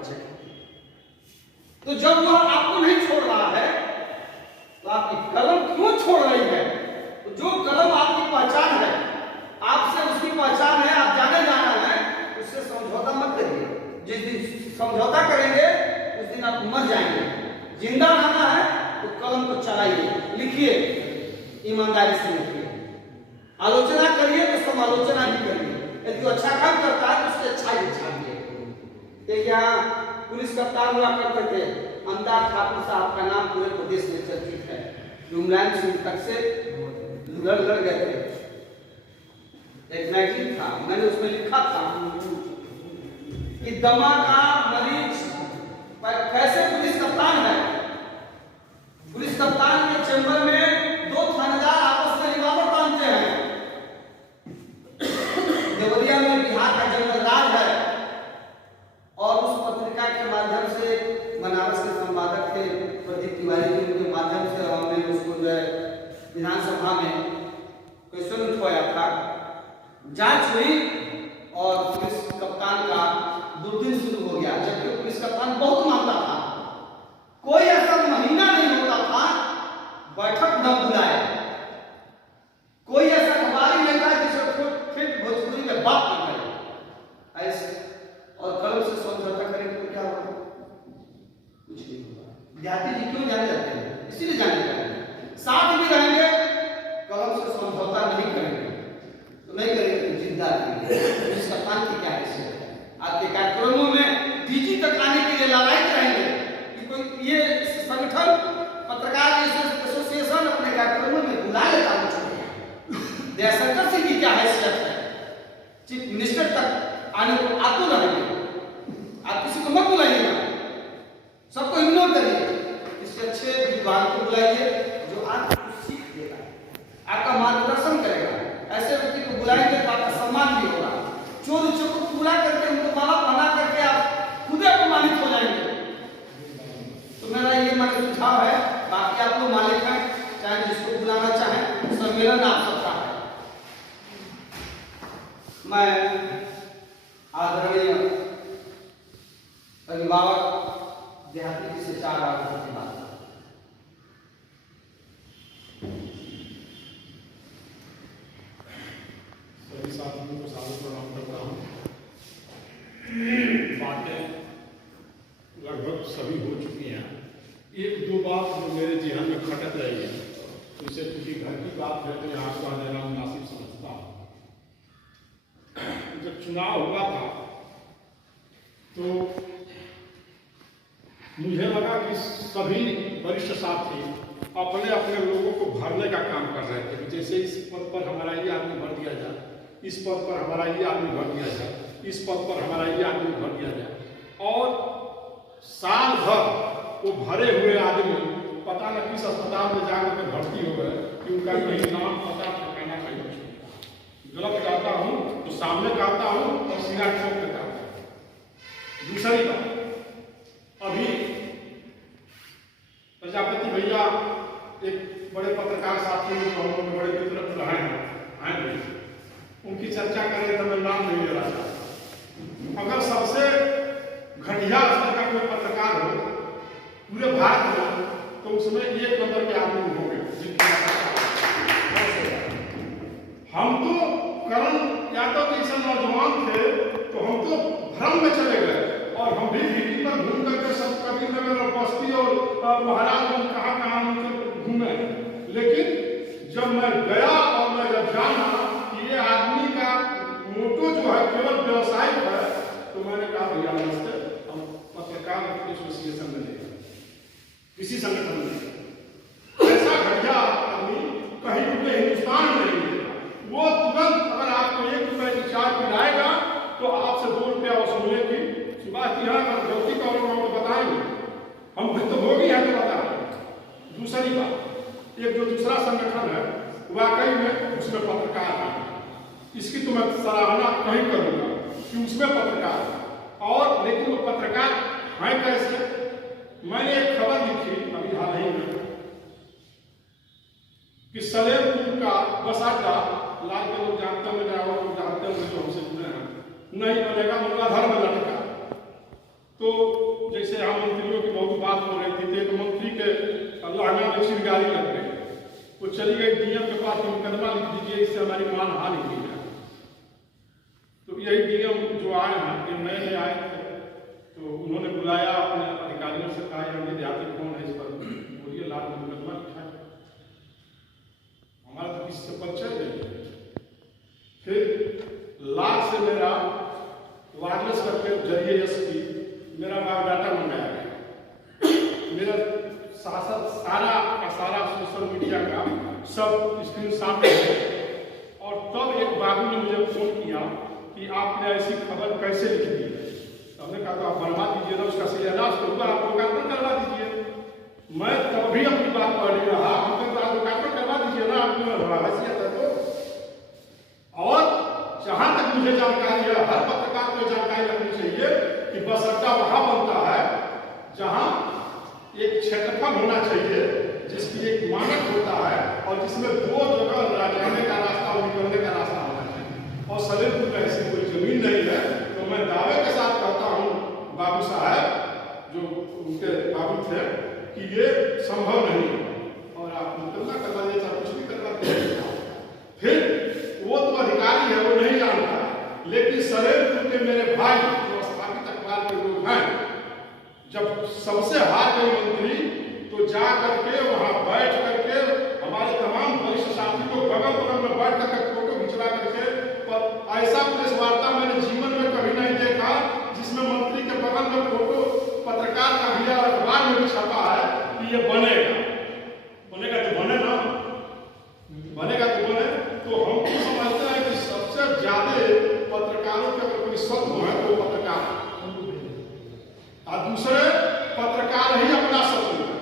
परिचय है। तो जब वह आपको नहीं छोड़ रहा है तो आपकी कलम क्यों छोड़ रही है? तो जो कलम आपकी पहचान है, आपसे उसकी पहचान है, आप जाने जाना है, उससे समझौता मत करिए। जिस दिन समझौता करेंगे उस दिन आप मर जाएंगे। जिंदा रहना है तो कलम को चलाइए, लिखिए, ईमानदारी से लिखिए। आलोचना करिए तो समालोचना भी करिए। यदि वो अच्छा काम करता है तो उससे अच्छा ही छापिए। यहाँ पुलिस कप्तान हुआ करते थे अमिताभ ठाकुर साहब का नाम पूरे प्रदेश में चर्चित है। मुलायम सिंह तक से लड़ गए थे। एक मैगजीन था, मैंने उसमें लिखा था कि दमा का मरीज कैसे पुलिस कप्तान है। पुलिस कप्तान के चैम्बर में दो थानेदार आपस में रिवॉल्वर बांधते हैं। देवरिया में बिहार का जंगल राज है और उस पत्रिका के माध्यम से बनारस के संपादक थे प्रदीप तिवारी जी, उनके माध्यम से हमने उसको जो है विधानसभा में क्वेश्चन उठवाया था। जांच हुई और पुलिस कप्तान का दुर्दिन शुरू हो गया, जबकि पुलिस कप्तान बहुत मानता था। कोई ऐसा महीना नहीं होता था बैठक न बुलाए, कोई ऐसा कबाड़ी नहीं था जिसे फिर भोजपुरी में बात न करे ऐसे, और कलम से समझौता करेंगे तो क्या होगा? कुछ नहीं होगा। विद्यार्थी जी क्यों जाने जाते हैं? इसीलिए जाने जाते हैं। साथ भी रहेंगे, कलम से समझौता नहीं करेंगे तो नहीं करेंगे तो जिंदा रहेंगे। पुलिस कप्तान की क्या हैसियत है? आपके कार्यक्रमों में डीजी तक आने के लिए लालायित रहेंगे कि कोई ये संगठन पत्रकार एसोसिएशन अपने कार्यक्रमों में बुला लेता है। दयाशंकर सिंह की क्या हैसियत है? चीफ मिनिस्टर तक आने को आतुर रहेंगे। आप किसी को मत बुलाइएगा, सबको इग्नोर करिए। इससे अच्छे विद्वान को बुलाइए जो आपको सीख देगा, आपका मार्गदर्शन करेगा। ऐसे व्यक्ति को बुलाएंगे तो आपका सम्मान भी होगा। चोर चोर को बुला करके उनको माला बना करके आप खुद अपमानित हो जाएंगे। तो मेरा ये मात्र सुझाव है, बाकी आप लोग मालिक हैं, चाहे जिसको बुलाना चाहें, सम्मेलन आप सबका है। मैं आदरणीय अभिभावक देहाती जी से 4 बात करती बात सभी साथियों को सादर प्रणाम करता हूँ। बातें लगभग सभी हो चुकी हैं। 1-2 बात जो मेरे जेहन में खटक रही है, उसे क्योंकि घर की बात है तो यहाँ का देना मुनासिब समझता हूँ। जब चुनाव हुआ था तो मुझे लगा कि सभी वरिष्ठ साथी अपने अपने लोगों को भरने का काम कर रहे थे। जैसे इस पद पर हमारा ये आदमी भर दिया जाए, इस पद पर हमारा ये आदमी भर दिया जाए, इस पद पर हमारा ये आदमी भर दिया जाए। और साल भर वो भरे हुए आदमी पता न किस अस्पताल में जाकर के भर्ती हो गए कि उनका कहीं नाम पता ठिकाना कहीं गलत कहता हूँ तो सामने कहता हूँ और सीधा ठोक के कहता हूँ। दूसरी बात, अभी प्रजापति भैया एक बड़े पत्रकार साथी में बड़े मित्र रहे हैं, उनकी चर्चा करें तो मैं नाम नहीं ले रहा था। अगर सबसे घटिया स्तर का कोई पत्रकार हो पूरे भारत में तो उसमें 1 नंबर के आदमी होंगे। हम तो करण यादव जैसे नौजवान थे तो हम तो भ्रम में चले गए और हम भी दिल्ली पर घूम करके सब कभी नगर और बस्ती और महाराजगंज कहाँ घूमे। लेकिन जब मैं गया और मैं जब जाना कि ये आदमी का मोटो जो है केवल व्यवसायिक है तो मैंने कहा भैया नमस्ते, हम पत्रकार एसोसिएशन में नहीं, किसी संगठन में नहीं। ऐसा घटिया आदमी कहीं पूरे हिंदुस्तान में नहीं मिलेगा। वो तुरंत अगर आपको 1 रुपए की चाय पिलाएगा तो आपसे 2 रुपया वसूलने की सुभाष जी हाँ गलती का तो बताएंगे, हम भुक्तभोगी हैं तो बताएंगे। दूसरी बात, एक जो दूसरा संगठन है वाकई में उसमें पत्रकार है, इसकी तो मैं सराहना कहीं करूंगा कि उसमें पत्रकार है। और लेकिन वो पत्रकार हैं कैसे? मैंने एक खबर लिखी अभी हाल ही में कि सलेमपुर का बस अड्डा, लाल के लोग जानते होंगे, ड्राइवर लोग जानते होंगे जो हमसे जुड़े हैं, नहीं बनेगा, मुंगाधर में लटका। तो जैसे हम मंत्रियों की बहुत बात हो रही थी, तो एक मंत्री के लहंगा में चिंगारी लग गई, वो चली गई डीएम के पास, मुकदमा लिख दीजिए, इससे हमारी मानहानि हुई है। तो यही डीएम जो आए हैं, ये नए आए थे, तो उन्होंने बुलाया अपने अधिकारियों से, कहा हम विद्यार्थी कौन है, इस पर बोलिए, लाल मुकदमा लिखा है, हमारा तो किसी से परिचय नहीं। फिर लाल से मेरा वायरलेस करके जरिए एसपी मेरा बायोडाटा मंगाया गया, मेरा सारा का सारा सोशल मीडिया का सब स्क्रीन शॉट है। और तब एक बाबू ने मुझे फोन किया कि आपने ऐसी खबर कैसे लिख दी है। तो हमने कहा तो आप बनवा दीजिए ना, उसका शिलान्यास तो हुआ, आप लोकार्पण करवा दीजिए। मैं तब भी अपनी बात पढ़ नहीं रहा, हमने तो आप लोकार्पण करवा दीजिए ना, आपने हैसियत है तो। और जहां तक मुझे जानकारी है, हर पत्रकार को जानकारी रखनी चाहिए कि बस अड्डा वहां बनता है जहां एक क्षेत्रफल होना चाहिए, जिसकी एक मानक होता है, और जिसमें 2 जगह जाने का रास्ता और निकलने का रास्ता होना चाहिए। और सलेमपुर में ऐसी कोई जमीन नहीं है। तो मैं दावे के साथ कहता हूँ बाबू साहब, जो उनके बाबू थे, कि ये संभव नहीं है। और आप मुकदमा करवा दिए, चाहे कुछ भी करवाते हैं, फिर वो तो अधिकारी है, वो नहीं जानता। लेकिन सलेमपुर के मेरे भाई जो स्थापित अखबार के लोग हैं, जब सबसे हार गई मंत्री, तो जा करके वहां बैठ करके हमारे तमाम वरिष्ठ साथी को बगल बगल में बैठ करके फोटो खिंचवा करके, पर ऐसा प्रेस वार्ता मैंने जीवन में कभी नहीं देखा जिसमें मंत्री के बगल में फोटो पत्रकार का भी अखबार में भी छपा है कि ये बनेगा। बनेगा तो बने ना, बनेगा तो बने। तो हम तो समझते हैं कि सबसे ज्यादा पत्रकारों के अगर कोई शत्रु है तो पत्रकार है, और दूसरे पत्रकार ही अपना शत्रु है।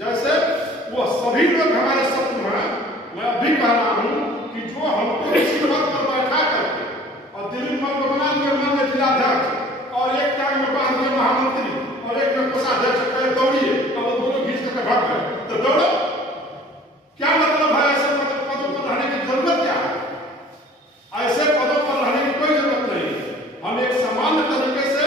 जैसे वो सभी लोग हमारे शत्रु हैं। मैं अभी कह रहा हूं कि जो हमको इसी पद पर बैठा करके और दिल्ली में बना दिए मान जिलाध्यक्ष, और एक टाइम में बांध दिए महामंत्री, और एक में कोषाध्यक्ष कहे दौड़िए, और वो दोनों घींच करके भाग गए, तो दौड़ो क्या मतलब है? ऐसे पदों पर रहने की जरूरत क्या है? ऐसे पदों पर रहने की कोई जरूरत नहीं। हम एक सामान्य तरीके से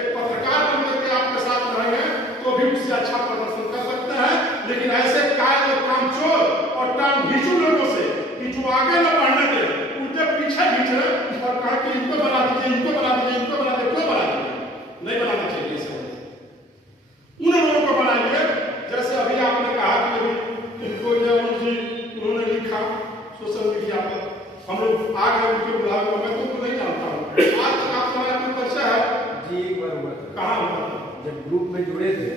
एक पत्रकार बनकर के आपके साथ रहेंगे तो भी उससे अच्छा प्रदर्शन कर सकते हैं। लेकिन ऐसे कायर और कामचोर और टांगीचू लोगों से कि जो आगे न बढ़ने दे, उनके पीछे खींच रहे और कहा कि इनको बना दीजिए, इनको बना दीजिए, इनको बना दीजिए, क्यों बना दीजिए? नहीं बनाना चाहिए इसे। उन लोगों को बनाइए जैसे अभी आपने कहा कि इनको उन्होंने लिखा सोशल मीडिया पर, हम लोग आ गए उनके बुलावे, मैं तो नहीं जानता हूँ। आज तक आपको हमारा कोई परिचय है? जी, एक बार हुआ था। कहाँ हुआ? जब ग्रुप में जुड़े थे।